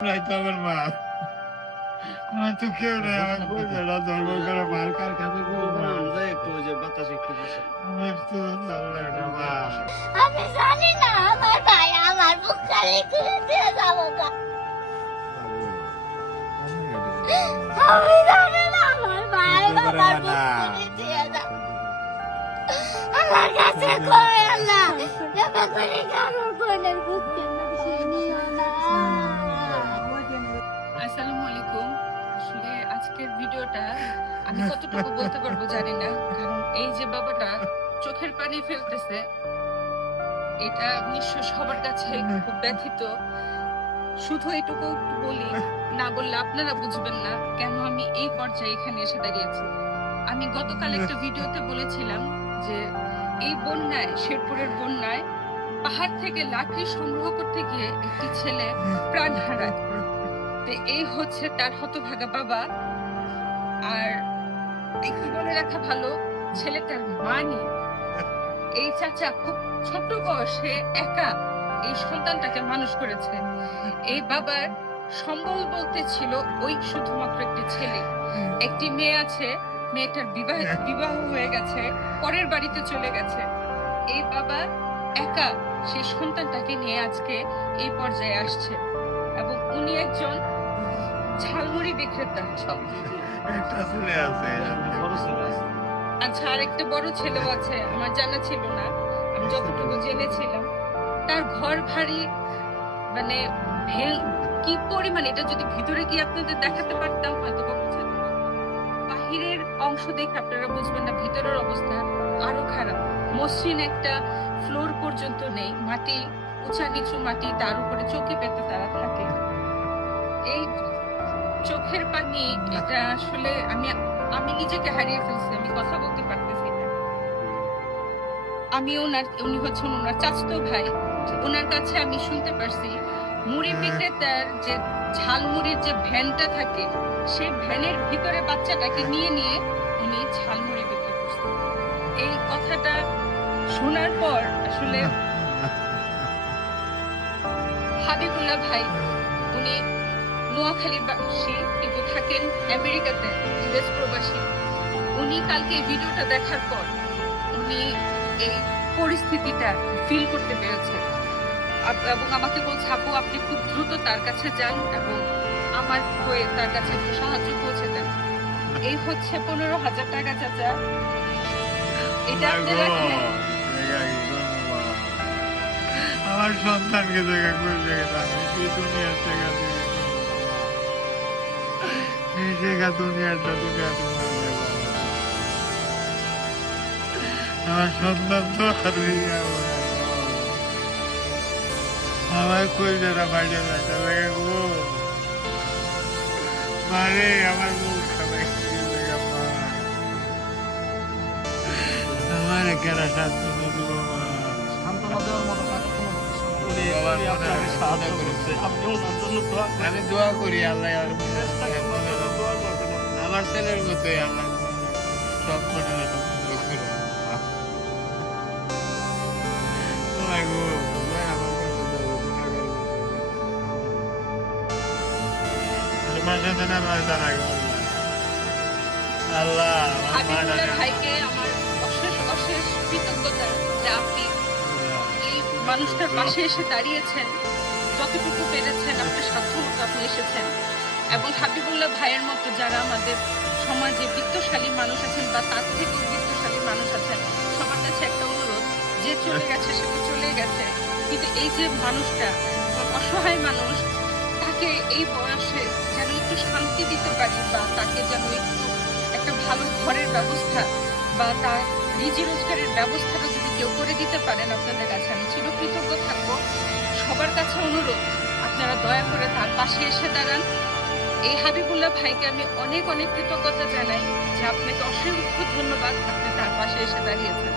আমার মা আমার তো কেউ নেই, আমার বোঝাটা ধর্ম করে মার কার কাছে একটু যে বাতাস একটু আমার তো মা আমি জানি না আমার ভাই আমার বুক খালি করে দিয়ে যাবো গা। আমি জানি না আমার ভাই আমার বুক করে দিয়ে যাবো। আমার কাছে কই আল্লাহ এবার করে কারো বোনের বুক কেন শুনিও না। আসসালামু আলাইকুম। আসলে আজকের ভিডিওটা আমি কতটুকু বলতে পারবো জানি না, কারণ এই যে বাবাটা চোখের পানি ফেলতেছে এটা নিশ্চয় সবার কাছে খুব ব্যথিত। শুধু এটুকু একটু বলি, না বললে আপনারা বুঝবেন না কেন আমি এই পর্যায়ে এখানে এসে দাঁড়িয়েছি। আমি গতকাল একটা ভিডিওতে বলেছিলাম যে এই বন্যায়, শেরপুরের বন্যায় পাহাড় থেকে লাকড়ি সংগ্রহ করতে গিয়ে একটি ছেলে প্রাণ হারায়। তো এই হচ্ছে তার হতভাগা বাবা। আর একটু বলে রাখা ভালো, ছেলেটার মা নেই। এই চাচা খুব ছোট বয়সে একা এই সন্তানটাকে মানুষ করেছে। এই বাবার সম্বল বলতে ছিল ওই শুধুমাত্র একটি ছেলে, একটি মেয়ে আছে, মেয়েটার বিবাহ হয়ে গেছে, পরের বাড়িতে চলে গেছে। এই বাবা একা সেই সন্তানটাকে নিয়ে আজকে এই পর্যায়ে আসছে, এবং উনি একজন ঝালমুড়ি বিক্রেতা। আচ্ছা, আর একটা বড় ছেলেও আছে, আমার জানা ছিল না, আমি যতটুকু জেনেছিলাম তার ঘর ভারী, মানে কি পরিমাণ, এটা যদি ভিতরে গিয়ে আপনাদের দেখাতে পারতাম হয়তো বোঝাতে পারতাম। বাহিরের অংশ দেখে আপনারা বুঝবেন না, ভিতরের অবস্থা আরো খারাপ। মসৃণ একটা ফ্লোর পর্যন্ত নেই, মাটি উঁচা নিচু মাটি, তার উপরে চৌকি পেতে তারা থাকে। এই চোখের পানি, এটা আসলে আমি নিজেকে হারিয়ে ফেলছি, আমি কথা বলতে পারতেছি না। উনি হচ্ছেন ওনার চাচাতো ভাই। ওনার কাছে আমি শুনতে পারছি মুড়ি বিক্রেতার যে ঝালমুড়ির যে ভ্যানটা থাকে, সেই ভ্যানের ভিতরে বাচ্চাটাকে নিয়ে উনি ঝালমুড়ি বিক্রি করছেন। এই কথাটা শোনার পর আসলে হাবিবুল্লাহ ভাই, উনি নোয়াখালীর বাসী কিন্তু থাকেন আমেরিকাতে, ইউএস প্রবাসী। উনি কালকে এই ভিডিওটা দেখার পর উনি এই পরিস্থিতিটা ফিল করতে পেরেছেন এবং আমাকে বলছে, আপু আপনি খুব দ্রুত তার কাছে যান এবং আমার হয়ে তার কাছে একটু সাহায্য পৌঁছে দেন। এই হচ্ছে 15,000 টাকা চাচা, এটা আপনি রাখেন। আমার সন্তানকে দেখা করবে আমি কি দুনিয়ার টাকা এই জায়গা দুনিয়াটা আমার সন্তান তো আমার কই যারা বাইরে যাইতে লাগে গো মারে, আমার মুখ খাবে আমার কেনা শান্তি দেবো মা, সান্ত্বনা দেওয়ার মতো কাজ কোনো আমি দোয়া করি আল্লাহ আমার ছেলের মতোই আল্লাহ সব করে ভাইকে আমার অশেষ অশেষ কৃতজ্ঞতা যে আপনি এই মানুষটার পাশে এসে দাঁড়িয়েছেন, যতটুকু পেরেছেন আপনার সাধ্যমতো আপনি এসেছেন। এবং হাবিবুল্লাহ ভাইয়ের মতো যারা আমাদের সমাজে বিত্তশালী মানুষ আছেন বা তার থেকেও বিত্তশালী মানুষ আছেন, সবার কাছে একটা অনুরোধ, যে চলে গেছে সে তো চলে গেছে, কিন্তু এই যে মানুষটা অসহায় মানুষ, তাকে এই বয়সে যেন একটু শান্তি দিতে পারি, বা তাকে যেন একটু একটা ভালো ঘরের ব্যবস্থা বা তার রুজি রোজগারের ব্যবস্থাটা যদি কেউ করে দিতে পারেন, আপনাদের কাছে আমি চিরকৃতজ্ঞ থাকবো। সবার কাছে অনুরোধ, আপনারা দয়া করে তার পাশে এসে দাঁড়ান। এই হাবিবুল্লাহ ভাইকে আমি অনেক অনেক কৃতজ্ঞতা জানাই যে আপনাকে অসংখ্য ধন্যবাদ, আপনি তার পাশে এসে দাঁড়িয়েছেন।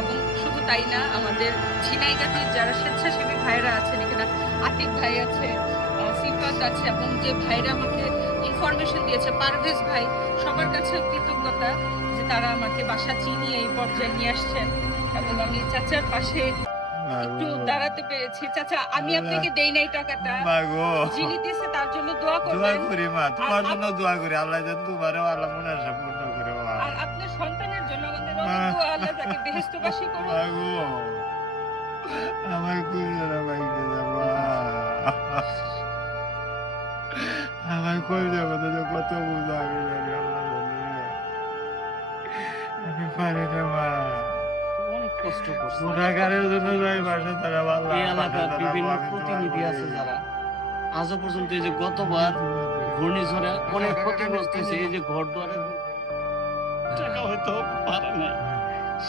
এবং শুধু তাই না, আমাদের ঝিনাইগাতির যারা স্বেচ্ছাসেবী ভাইরা আছেন, এখানে আতিক ভাই আছে, সিফাত আছে, এবং যে ভাইরা আমাকে ইনফরমেশন দিয়েছে, পারভেজ ভাই, সবার কাছে কৃতজ্ঞতা যে তারা আমাকে বাসা চিনিয়ে এই পর্যায়ে নিয়ে আসছেন। এবং আমি চাচার পাশে একটু দাঁড়াতে পেরেছি। চাচা আমি আপনাকে দেই নাই টাকাটা, মা গো যিনি দিয়েছে তার জন্য দোয়া দোয়া করবেন। করি মা, তোমার জন্য দোয়া করি, আল্লাহ যেন তোমারও আল্লাহ মনে আশা পূর্ণ করে মা। আর আপনার সন্তানের জন্য আমাদের অনেক দোয়া, আল্লাহ তাকে বেহেশতবাসী করুন। মা গো আমার কইরা বাইকে যাবা, আমার কইরা কথা যে কত বুঝা আমি জানি, আল্লাহ জানে। আমি পারি না মা, অনেক কষ্ট করছে। গুণাগারের জন্য যাই বাসা তারা ভালো এই এলাকার বিভিন্ন প্রতিনিধি আছে যারা আজও পর্যন্ত এই যে গতবার ঘূর্ণিঝড়ে অনেক ক্ষতিগ্রস্ত হয়েছে, এই যে ঘর দুয়ারে টাকা হয়তো পারে নাই,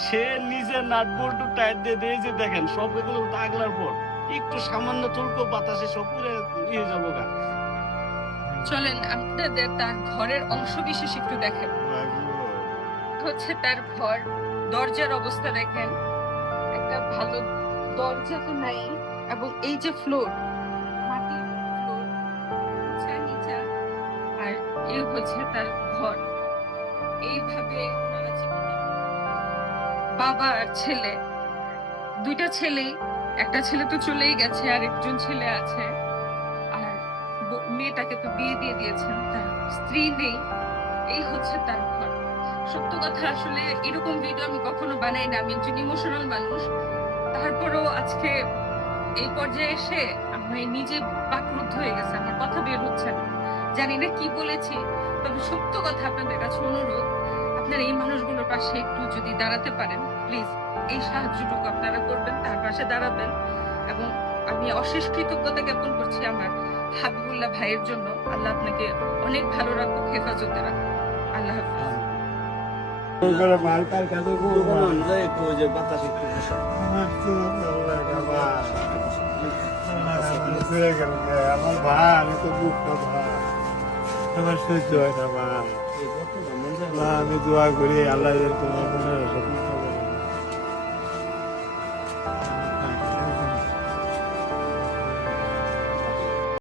সে নিজের নাট বল্টু টায়ার দিয়ে দিয়ে যে দেখেন সব এগুলো আগলার পর একটু সামান্য তুলকো বাতাসে সব পুরো ইয়ে যাবো গা। চলেন আপনাদের তার ঘরের অংশ বিশেষ একটু দেখেন। হচ্ছে তার ঘর, দরজার অবস্থা দেখেন, একটা ভালো দরজা তো নাই, এবং এই যে ফ্লোর, মাটির ফ্লোর, উঁচা নিচা, আর এই হচ্ছে তার ঘর। এইভাবে ওনারা জীবনে বাবা আর ছেলে, দুইটা ছেলেই, একটা ছেলে তো চলেই গেছে আর একজন ছেলে আছে, আর মেয়েটাকে তো বিয়ে দিয়ে দিয়েছেন, তার স্ত্রী নেই। এই হচ্ছে তার ঘর। সত্য কথা, আসলে এরকম ভিডিও আমি কখনো বানাই না, আমি একজন ইমোশনাল মানুষ। তারপরেও আজকে এই পর্যায়ে এসে আমি নিজে বাকরুদ্ধ হয়ে গেছে, আমার কথা বের হচ্ছে না, জানি না কি বলেছি। তবে সত্য কথা, আপনাদের কাছে অনুরোধ, আপনারা এই মানুষগুলোর পাশে একটু যদি দাঁড়াতে পারেন, প্লিজ এই সাহায্যটুকু আপনারা করবেন, তার পাশে দাঁড়াবেন। এবং আমি অশেষ কৃতজ্ঞতা জ্ঞাপন করছি আমার হাবিবুল্লাহ ভাইয়ের জন্য। আল্লাহ আপনাকে অনেক ভালো রাখুক, হেফাজতে রাখুক। আল্লাহ হাফিজ। করে মালকার কাছে গো মা, একটু ওই যে বাতাস একটু বসে। আমার তো ভালো লাগে মা, আমার ছেড়ে গেল গে, আমার ভাই, আমি তো বুকটা ভাই, আমার সহ্য হয় না মা। মা আমি দোয়া করি আল্লাহ যেন তোমার মনে